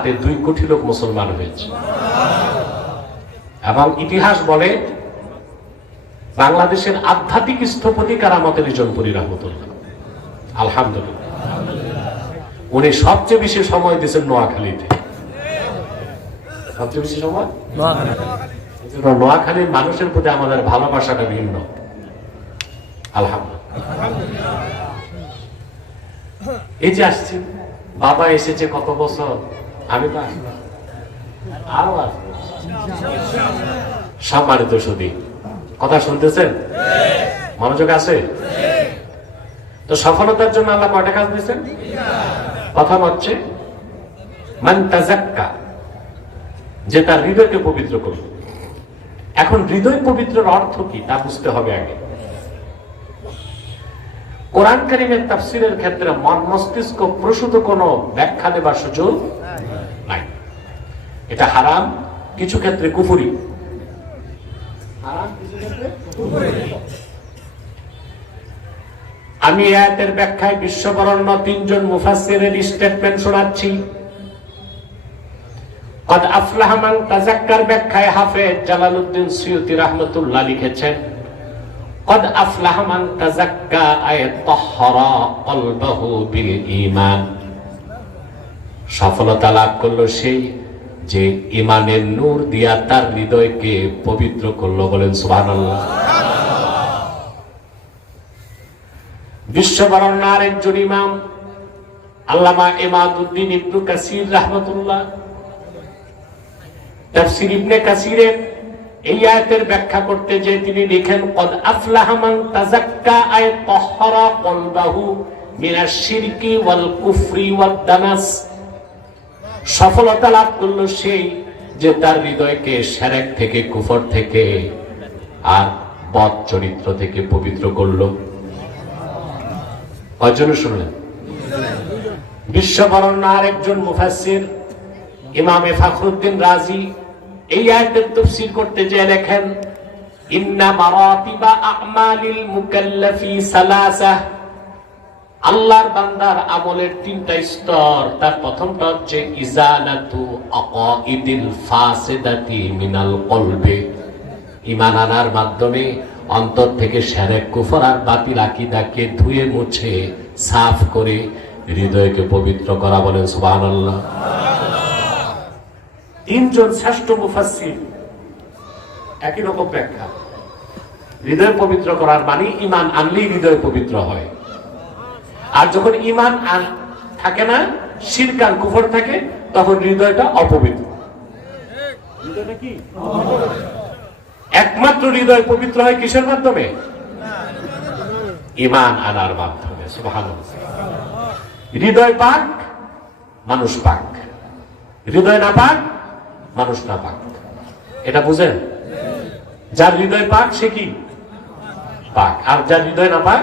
হাতে 2 কোটি লোক মুসলমান হয়েছে। এবং ইতিহাস বলে বাংলাদেশের আধ্যাত্মিক স্থপতি কারামতের জনপুরি রহমতুল্লাহ, আলহামদুলিল্লাহ, উনি সবচেয়ে বেশি সময় দিয়েছেন নোয়াখালীতে। সবচেয়ে বেশি সময় নোয়াখালীর মানুষের প্রতি আমাদের ভালোবাসাটা ভিন্ন, আলহামদুলিল্লাহ। এই যে আসছি, বাবা এসেছে কত বছর, আমি তো আরো আসবো। সম্মানিত সুধী, কথা শুনতেছেন? মনোযোগ আছে তো? সফলতার জন্য আল্লাহ কয়টা কাজ দিয়েছেন? প্রথম হচ্ছে মান তাযাক্কা, যে তার হৃদয়কে পবিত্র করবে। এখন হৃদয় পবিত্রের অর্থ কি তা বুঝতে হবে আগে। কোরআন কারীমের তাফসীরের ক্ষেত্রে মন মস্তিষ্ক প্রসূত কোনো ব্যাখ্যা দেবার সুযোগ নাই। এটা হারাম, কিছু ক্ষেত্রে কুফরি। আমি আয়াতের ব্যাখ্যায় বিশ্ববরেণ্য 3 জন মুফাসসিরের স্টেটমেন্ট শোনাচ্ছি। কদ আফলাহা মান তাযাক্কার ব্যাখ্যায় হাফেজ জালালউদ্দিন সুয়ুতী রাহমাতুল্লাহ লিখেছেন, কদ আফলাহা মান তাযাক্কা আয় তাহহারা কলবাহু বিল ঈমান। সফলতা লাভ করলো সেই যে ঈমানের নূর দিয়া তার হৃদয়কে পবিত্র করলো। বলেন সুবহানাল্লাহ। বিশ্ববরেণ্য আরেকজন ইমাম আল্লামা ইমাদউদ্দিন ইবনে কাসির রাহমাতুল্লাহ তাফসীর ইবনে কাসিরের এই আয়াতের ব্যাখ্যা করতে যে তিনি লিখেন, কদ আফলাহা মান তাযাক্কা আয় তাহহারা কলবাহু মিনাশ শিরকি ওয়াল কুফরি ওয়াদ দানাস। সফলতা লাভ করলো সেই যে তার হৃদয়কে শিরক থেকে, কুফর থেকে আর বদ চরিত্র থেকে পবিত্র করলো। কয়জন শুনলেন? বিশ্ববরেণ্য আরেকজন মুফাসসির ইমামে ফখরুদ্দিন রাজি এই আয়াতের তাফসীর করতে যে লেখেন, ইন্না মারাতিবা আমালিল মুকাল্লাফি সালাসা। আল্লাহর বান্দার আমলের 3টা স্তর। তার প্রথমটা হচ্ছে ইজালাতু আকাইদিল ফাসিদাতি মিনাল কলবি। ঈমান আনার মাধ্যমে অন্তর থেকে শিরক, কুফর আর বাতিল আকীদাকে ধুয়ে মুছে সাফ করে হৃদয়কে পবিত্র করা। বলেন সুবহানাল্লাহ। 3 জন শ্রেষ্ঠ মুফাসসির একই রকম ব্যাখ্যা। হৃদয় পবিত্র করার মানে ঈমান আনলেই হৃদয় পবিত্র হয়। আর যখন ঈমান থাকে না, শিরক আর কুফর থাকে, তখন হৃদয়টা অপবিত্র। হৃদয়টা কি? একমাত্র হৃদয় পবিত্র হয় কিসের মাধ্যমে? ঈমান আনার মাধ্যমে। সুবহানাল্লাহ। হৃদয় পাক, মানুষ পাক। হৃদয় না পাক, মানুষ না পাক। এটা বুঝেন? যার হৃদয় পাক সে কি? পাক। আর যার হৃদয় না পাক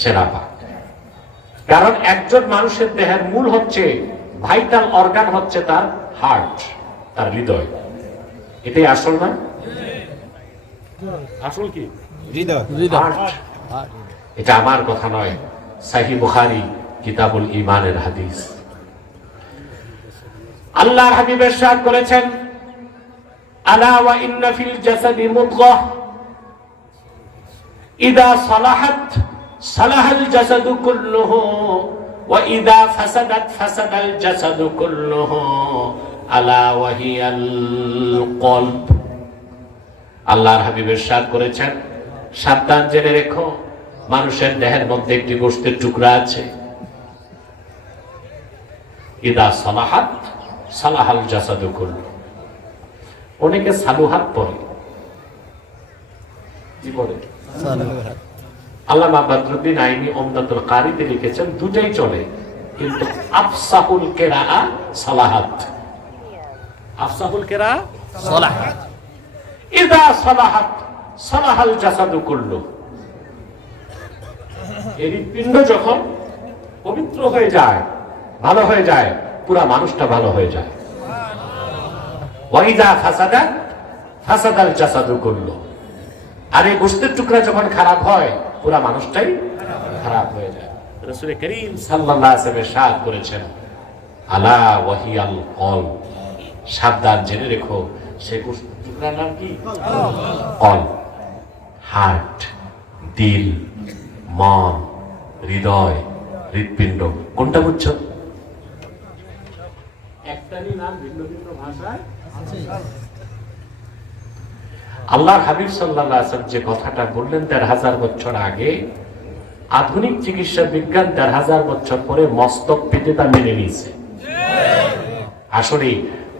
সে না পাক। কারণ একজন মানুষের দেহের মূল হচ্ছে, ভাইটাল অর্গান হচ্ছে তার হার্ট, তার হৃদয়। এটাই আসল না? আসল কি? হৃদয়। এটা আমার কথা নয়, সহিহ বুখারী কিতাবুল ঈমানের হাদিস। আল্লাহর হাবিব ইরশাদ করেছেন, আলা ওয়া ইন্না ফিল জাসাদি মুদগাহ ইদা সালাহাত সালাহাল জাসাদু কুল্লুহু ওয়া ইদা ফাসাদাত ফাসাদাল জাসাদু কুল্লুহু আলা ওয়া হিয়াল কলব। আল্লাহর হাবিব ইরশাদ করেছেন, সাবধান জেনে রেখো, মানুষের দেহের মধ্যে একটি গোশতের টুকরা আছে, ইদা সালাহাত সালাহাল জাসাদু কুল্লু। অনেকে সালুহাত পড়ে, কি পড়ে? সালুহাত। আল্লামা বদরুদ্দিন আইনি উমদাতুল কারীতে লিখেছেন, দুটাই চলে, কিন্তু আফসাহুল কিরাআ সালাহাত। আফসাহুল কিরাআ সালাহাত। ইদা সালাহাত সালাহাল জাসাদু কুল্লু। এই পিণ্ড যখন পবিত্র হয়ে যায়, ভালো হয়ে যায়, পুরা মানুষটা ভালো হয়ে যায়। ওয়া ইদা ফাসাদাত ফাসাদাল জাসাদু কুল্লু। আর এই গোশতের টুকরা যখন খারাপ হয়, পুরা মানুষটাই খারাপ হয়ে যায়। রাসূল করিম সাল্লাল্লাহু আলাইহি ওয়াসাল্লাম ইরশাদ করেছেন, আলা ওয়াহিয়াল কল, সাবধান জেনে রেখো সে টুকরার নাম কি? কল। হার্ট, দিল, মন, হৃদয়, হৃৎপিণ্ড, কোনটা বুঝছো? একটারই নাম ভিন্ন ভিন্ন ভাষায়। আল্লাহর হাবিব সাল্লাল্লাহু আলাইহি ওয়াসাল্লাম যে কথাটা বললেন ১৩,০০০ বছর আগে, আধুনিক চিকিৎসা বিজ্ঞান ১৩,০০০ বছর পরে মস্তক পেতে তা মেনে নিয়েছে। আসলে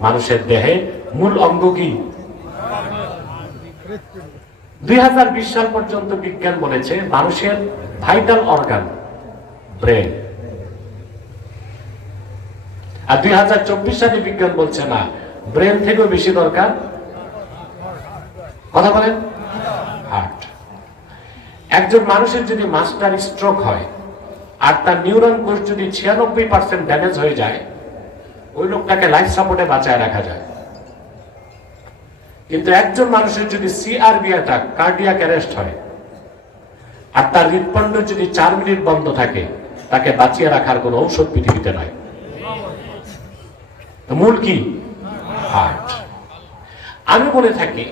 মানুষের দেহে মূল অঙ্গ কি? ২০২০ সাল পর্যন্ত বিজ্ঞান বলেছে মানুষের ভাইটাল অর্গান ব্রেন, আর ২০২৪ সালে বিজ্ঞান বলছে না, ব্রেন থেকেও বেশি দরকার কথা বলেন হার্ট। একজন মানুষের যদি মাস্টার স্ট্রোক হয় আর তার নিউরন কোষ যদি ৯৬% ড্যামেজ হয়ে যায়, ওই লোকটাকে লাইফ সাপোর্টে বাঁচায় রাখা যায়। কিন্তু একজন মানুষের যদি সিআরবি অ্যাটাক, কার্ডিয়াক অ্যারেস্ট হয় আর তার হৃৎপিণ্ড যদি ৪ মিনিট বন্ধ থাকে, তাকে বাঁচিয়ে রাখার কোন ঔষধ পৃথিবীতে নাই। মূল কি? হার্ট। আমি বলে থাকি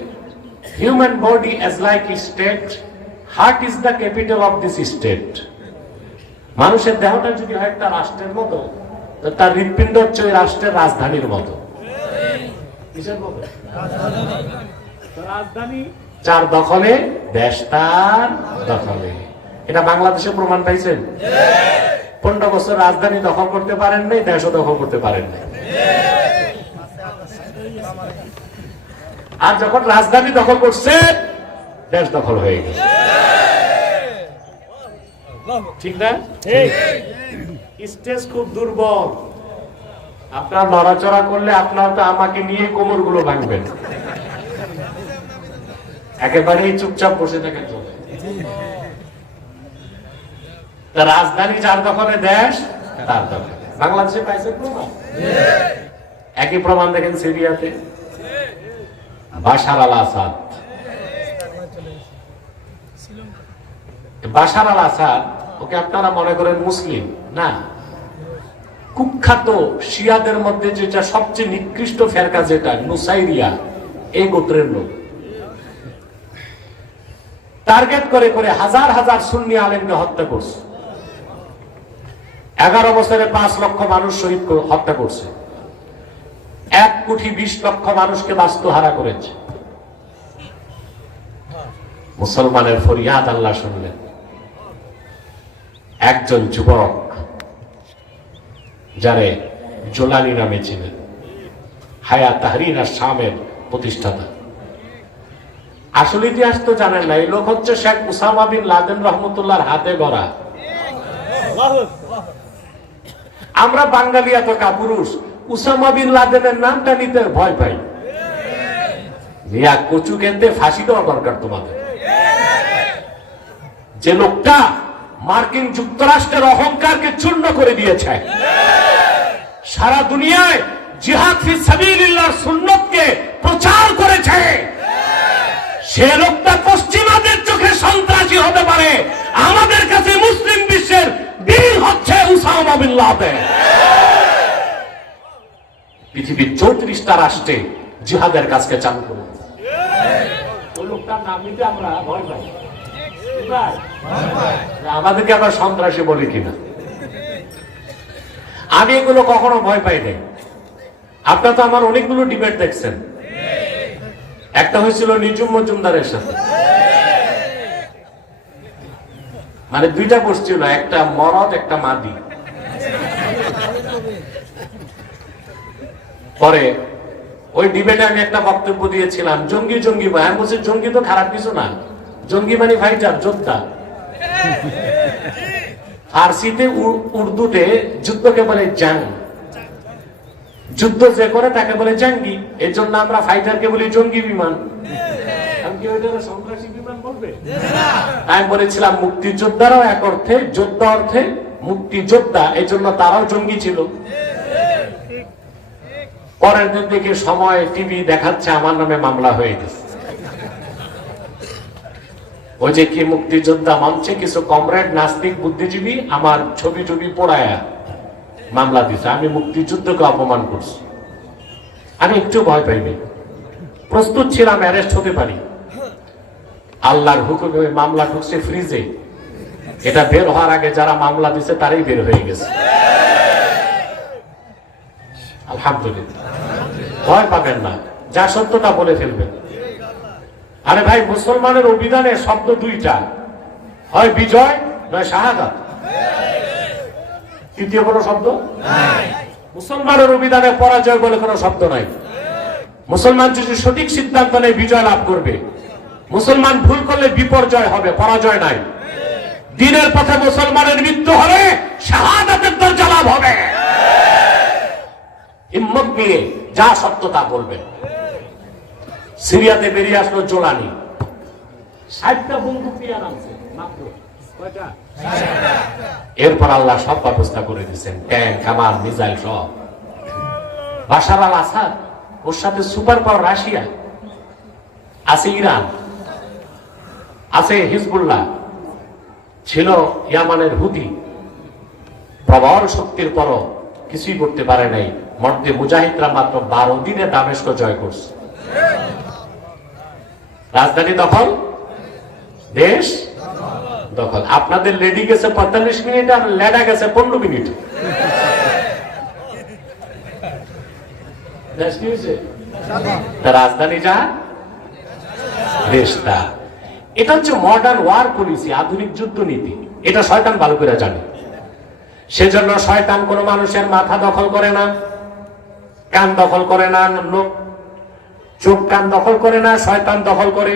human body as like state, heart is the capital of this state. মানুষের দেহটা যদি হয় একটা রাষ্ট্রের মতো, তো তার হৃৎপিণ্ড হচ্ছে ওই রাষ্ট্রের রাজধানীর মতো। কিসের মতো? রাজধানী যার দখলে দেশ তার দখলে। এটা বাংলাদেশে প্রমাণ পাইছেন? 15 বছর রাজধানী দখল করতে পারেন নাই, দেশও দখল করতে পারেন নাই। আর যখন রাজধানী দখল করছে, দেশ দখল হয়ে গেছে। ঠিক না? স্টেজ খুব দুর্বল। আপনার নড়াচড়া করলে আপনার তো আমাকে নিয়ে কোমর গুলো ভাঙবেন। একেবারেই চুপচাপ বসে থাকেন চলে। রাজধানী যার দখলে, দেশ তার দখলে। বাংলাদেশে পাইছেন প্রমাণ? একই প্রমাণ দেখেন সিরিয়াতে বাশার আল আসাদ। বাশার আল আসাদ, ওকে আপনারা মনে করেন মুসলিম না, কুখ্যাত শিয়াদের মধ্যে যেটা সবচেয়ে নিকৃষ্ট ফেরকা, যেটা নুসাইরিয়া, এই গোত্রের লোক। টার্গেট করে করে হাজার হাজার সুন্নি আলেমকে হত্যা করছে। 11 বছরে 5 লক্ষ মানুষ শহীদ হত্যা করছে। 1,20,00,000 মানুষকে বাস্তুহারা করেছে। মুসলমানের ফরিয়াদ আল্লাহ শুনলেন। একজন যুবক, যারে জোলানি নামে ছিলেন, হায়া তাহরির আর শামের প্রতিষ্ঠাতা। আসল ইতিহাস তো জানেন না। এই লোক হচ্ছে শেখ উসামা বিন লাদেন রহমতুল্লাহর হাতে গড়া। আমরা বাঙালি এত কাপুরুষ, উসামা বিন লাদেনের নামটা নিতে ভয় পাই। কচু কেন্দ্রে ফাঁসি দেওয়া দরকার তোমাদের। যে লোকটা মার্কিন যুক্তরাষ্ট্রের অহংকারকে চূর্ণ করে দিয়েছে, সারা দুনিয়ায় জিহাদ ফি সাবিলিল্লাহর সুন্নতকে প্রচার করেছে, সে লোকটা পশ্চিমাদের চোখে সন্ত্রাসী হতে পারে, আমাদের কাছে মুসলিম বিশ্বের বীর হচ্ছে উসামা বিন লাদেন। পৃথিবীর 34টা রাষ্ট্রে জিহাদের কাজকে চালু করে ওই লোকটার নাম নিতে আমরা ভয় পাই। আমাদেরকে আবার সন্ত্রাসী বলে কিনা। আমি এগুলো কখনো ভয় পাই নাই। আপনারা তো আমার অনেকগুলো ডিবেট দেখছেন। একটা হয়েছিল নিজুম মজুমদারের সাথে, মানে দুইটা বসছিল, একটা মরদ একটা মাদি। পরে ওই ডিবেটে আমি একটা বক্তব্য দিয়েছিলাম, জঙ্গি জঙ্গি ভাই। আমি বলছি জঙ্গি তো খারাপ কিছু না, জঙ্গি মানে ফাইটার, যোদ্ধা। ফার্সিতে উর্দুতে যুদ্ধকে বলে জাং, যুদ্ধ যে করে তাকে বলে জঙ্গি। এর জন্য আমরা ফাইটারকে বলি জঙ্গি বিমান। সন্ত্রাসী বিমান বলবে? আমি বলেছিলাম মুক্তিযোদ্ধারাও এক অর্থে, যোদ্ধা অর্থে মুক্তিযোদ্ধা, এই জন্য তারাও জঙ্গি ছিল। পরের দিন থেকে সময় টিভি দেখাচ্ছে আমার নামে মামলা হয়ে গেছে। ওই যে কি মুক্তিযোদ্ধা মঞ্চে কিছু কমরেড নাস্তিক বুদ্ধিজীবী আমার ছবি টবি পোড়ায়া মামলা দিছে, আমি মুক্তিযুদ্ধকে অপমান করছি, আমি একটু ভয় পাইনি, প্রস্তুত ছিলাম অ্যারেস্ট হতে পারি। আল্লাহর হুকুমে মামলা ঢুকছে ফ্রিজে, এটা বের হওয়ার আগে যারা মামলা দিছে তারাই বের হয়ে গেছে। আলহামদুলিল্লাহ, ভয় পাবেন না, যা সত্যটা বলে ফেলবেন। আরে ভাই, মুসলমানের অভিধানে শব্দ দুইটা, হয় বিজয় নয় শাহাদাত, তৃতীয় কোনো শব্দ নাই। মুসলমানের অভিধানে পরাজয় বলে কোনো শব্দ নাই। মুসলমান যদি সঠিক সিদ্ধান্ত নেয় বিজয় লাভ করবে, মুসলমান ভুল করলে বিপর্যয় হবে, পরাজয় নাই। দিনের পথে মুসলমানের মৃত্যু হবে, শাহাদাতের দরজা লাভ হবে। হিম্মত নিয়ে যা সত্যতা বলবেন। সিরিয়াতে বেরিয়ে আসলো জোলানি, 60টা বন্দুক নিয়ে আনছে মাত্র, কয়টা? এরপর আল্লাহ সব ব্যবস্থা করে দিচ্ছেন, ট্যাঙ্ক, কামান, মিসাইল সব। বাশার আল আসাদ, ওর সাথে সুপার পাওয়ার রাশিয়া আছে, ইরান আছে, হিজবুল্লাহ ছিল, ইয়ামানের হুতি, প্রবল শক্তির পরও কিছুই করতে পারে নাই। মধ্যে মুজাহিদরা মাত্র 12 দিনে দামেস্ক জয় করছে। রাজধানী দখল, দেশ দখল। আপনাদের লেডি গেছে 45 মিনিট, আর লেডা গেছে 15 মিনিট। রাজধানী যা, দেশ তা। এটা হচ্ছে মডার্ন ওয়ার পলিসি, আধুনিক যুদ্ধ নীতি। এটা শয়তান ভালো করে জানে। সেজন্য শয়তান কোন মানুষের মাথা দখল করে না, কান দখল করে না, চোখ কান দখল করে না, শয়তান দখল করে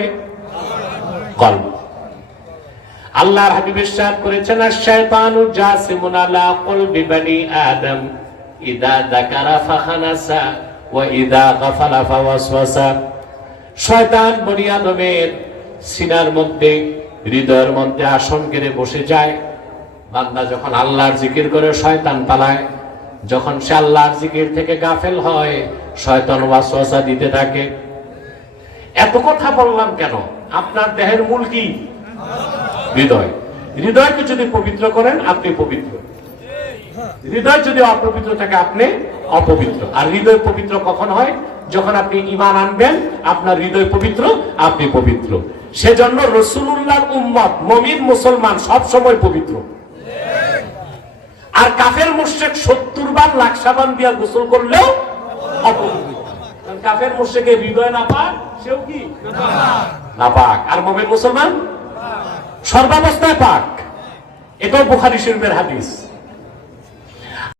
কলব। আল্লাহর হাবিব ইরশাদ করেছেন, আশ-শায়তানু জাসিমুন আলা কলবি বনি আদম ইদা যাকারা ফাখানাসা ওয়া ইদা গাফালা ফাওয়াসওয়াসা। শয়তান বনি আদমের সিনার মধ্যে, হৃদয়ের মধ্যে আসন কেড়ে বসে যায়। বান্দা যখন আল্লাহর জিকির করে শয়তান পালায়, যখন সে আল্লাহর জিকির থেকে গাফেল হয় শয়তান ওয়াসওয়াসা দিতে থাকে। এত কথা বললাম কেন? আপনার দেহের মূল কি? হৃদয়। হৃদয়কে যদি পবিত্র করেন আপনি পবিত্র, হৃদয় যদি অপবিত্র থাকে আপনি অপবিত্র। আর হৃদয় পবিত্র কখন হয়? যখন আপনি ঈমান আনবেন, আপনার হৃদয় পবিত্র, আপনি পবিত্র। সেজন্য রাসূলুল্লাহর উম্মত, মুমিন মুসলমান সব সময় পবিত্র। আর কাফের মুশরিক 70 বার লাকসাবান দিয়া গোসল করলেও অপবিত্র। কারণ কাফের মুশরিকের হৃদয় নাপাক, সেও কি নাপাক। আর মুমিন মুসলমান সর্বাবস্থায় পাক। এটাও বুখারী শরীফের হাদিস।